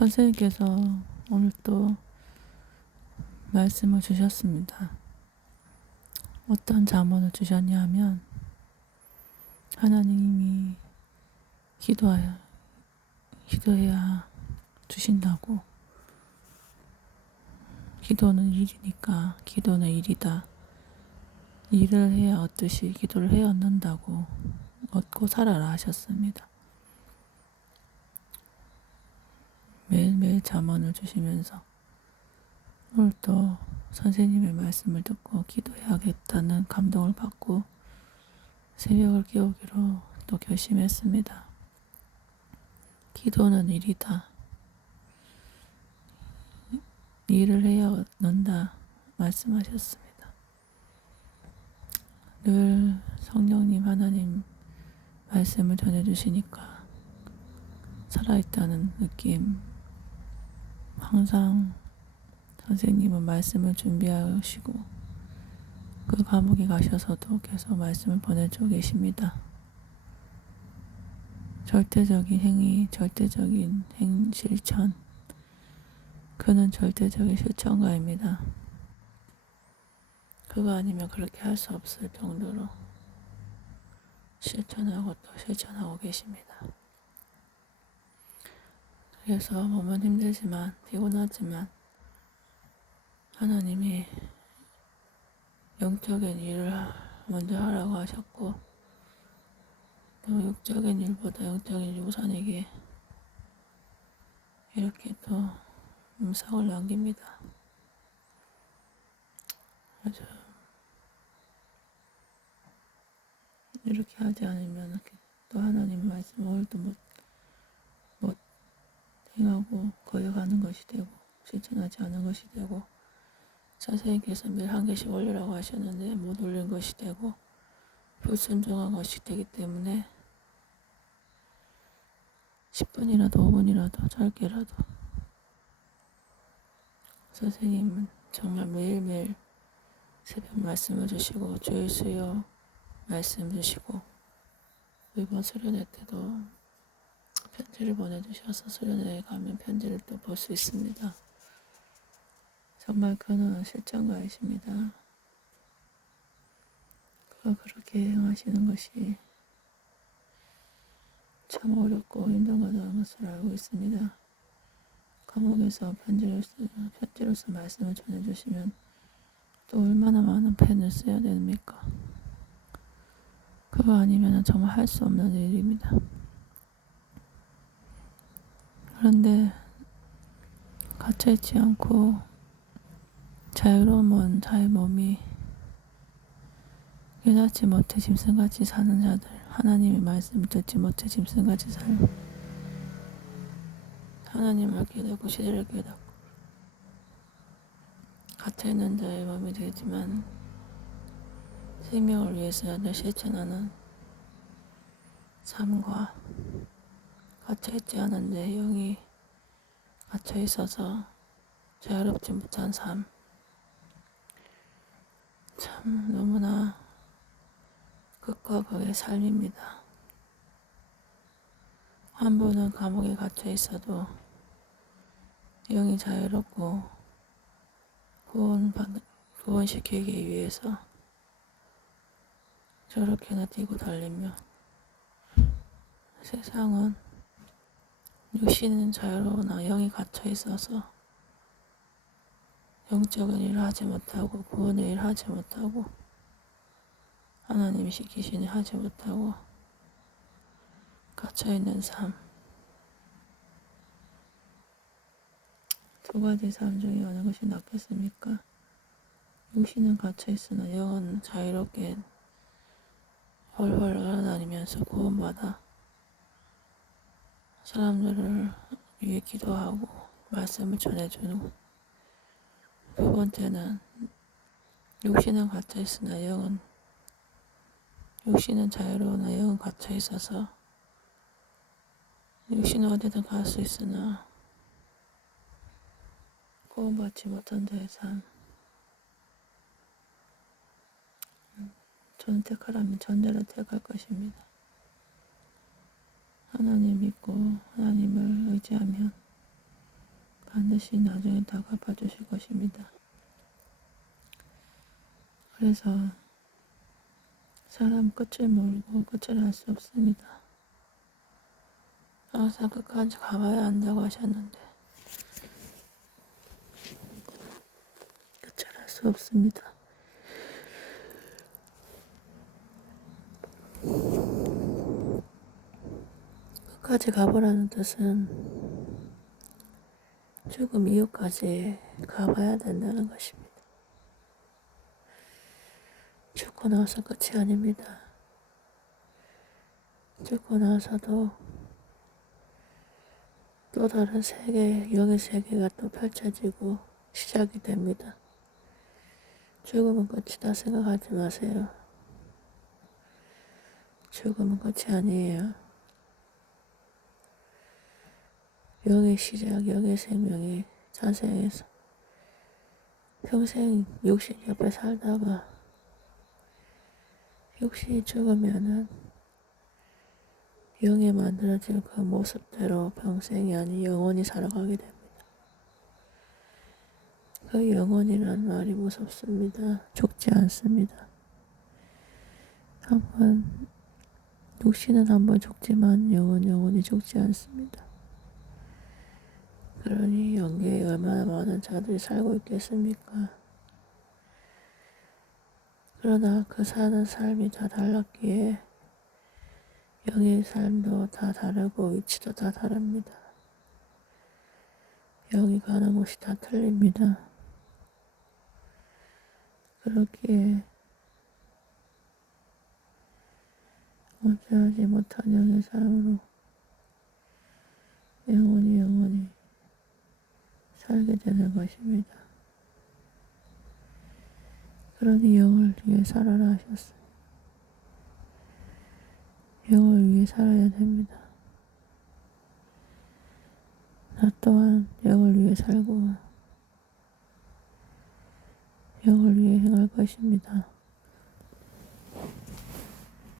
선생님께서 오늘 또 말씀을 주셨습니다. 어떤 잠언을 주셨냐 하면 하나님이 기도해야 주신다고. 기도는 일이니까 기도는 일이다. 일을 해야 얻듯이 기도를 해야 얻는다고 얻고 살아라 하셨습니다. 매일매일 잠언을 주시면서 오늘 또 선생님의 말씀을 듣고 기도해야겠다는 감동을 받고 새벽을 깨우기로 또 결심했습니다. 기도는 일이다. 일을 해야 얻는다 말씀하셨습니다. 늘 성령님 하나님 말씀을 전해주시니까 살아있다는 느낌. 항상 선생님은 말씀을 준비하시고 그 감옥에 가셔서도 계속 말씀을 보내주고 계십니다. 절대적인 행위, 절대적인 실천. 그는 절대적인 실천가입니다. 그거 아니면 그렇게 할 수 없을 정도로 실천하고 또 실천하고 계십니다. 그래서 몸은 힘들지만 피곤하지만 하나님이 영적인 일을 먼저 하라고 하셨고 또 육적인 일보다 영적인 일 우선이기에 이렇게 또 음성을 남깁니다. 아주 이렇게 하지 않으면 또 하나님 말씀 오늘도 못 행하고 거역하는 것이 되고 실천하지 않은 것이 되고 선생님께서 매일 한 개씩 올리라고 하셨는데 못 올린 것이 되고 불순종한 것이 되기 때문에 10분이라도 5분이라도 짧게라도 선생님은 정말 매일매일 새벽 말씀을 주시고 주일 수요 말씀 주시고 이번 수련회 때도 편지를 보내주셔서 수련회에 가면 편지를 또 볼 수 있습니다. 정말 그는 실천가이십니다. 그렇게 행하시는 것이 참 어렵고 힘든 거라는 것을 알고 있습니다. 감옥에서 편지로서 말씀을 전해주시면 또 얼마나 많은 펜을 써야 됩니까? 그거 아니면 정말 할 수 없는 일입니다. 그런데 갇혀있지 않고 자유로운 자의 몸이 깨닫지 못해 짐승같이 사는 자들, 하나님의 말씀을 듣지 못해 짐승같이 살고 하나님을 깨닫고 시대를 깨닫고 갇혀있는 자의 몸이 되지만 생명을 위해서 늘 실천하는 삶과 갇혀있지 않은데 영이 갇혀있어서 자유롭지 못한 삶. 참 너무나 극과 극의 삶입니다. 한 분은 감옥에 갇혀 있어도 영이 자유롭고 구원시키기 위해서 저렇게나 뛰고 달리며 세상은 육신은 자유로우나 영이 갇혀 있어서 영적인 일을 하지 못하고 구원의 일을 하지 못하고 하나님이 시키시니 하지 못하고 갇혀있는 삶. 두 가지 삶 중에 어느 것이 낫겠습니까? 육신은 갇혀있으나 영은 자유롭게 헐헐 날아다니면서 구원받아 사람들을 위해 기도하고 말씀을 전해주는. 두 번째는 육신은 갇혀있으나 육신은 자유로우나 영은 갇혀있어서 육신은 어디든 갈 수 있으나 구원받지 못한 자의 삶. 저는 택하라면 전자를 택할 것입니다. 하나님 믿고 하나님을 의지하면 반드시 나중에 다 갚아주실 것입니다. 그래서 사람 끝을 모르고 끝을 알 수 없습니다. 항상 끝까지 가봐야 한다고 하셨는데 끝을 알 수 없습니다. 끝까지 가보라는 뜻은 죽음 이후까지 가봐야 된다는 것입니다. 죽고 나서 끝이 아닙니다. 죽고 나서도 또 다른 세계, 영의 세계가 또 펼쳐지고 시작이 됩니다. 죽음은 끝이다 생각하지 마세요. 죽음은 끝이 아니에요. 영의 시작, 영의 생명이 탄생해서 평생 육신 옆에 살다가 육신이 죽으면은 영에 만들어진 그 모습대로 평생이 아닌 영원히 살아가게 됩니다. 그 영원이란 말이 무섭습니다. 죽지 않습니다. 육신은 한번 죽지만 영원히 죽지 않습니다. 그러니 영계에 얼마나 많은 자들이 살고 있겠습니까? 그러나 그 사는 삶이 다 달랐기에 영의 삶도 다 다르고 위치도 다 다릅니다. 영이 가는 곳이 다 틀립니다. 그렇기에 어찌하지 못한 영의 삶으로 영원히 살게 되는 것입니다. 그러니 영을 위해 살아라 하셨어요. 영을 위해 살아야 됩니다. 나 또한 영을 위해 살고 영을 위해 행할 것입니다.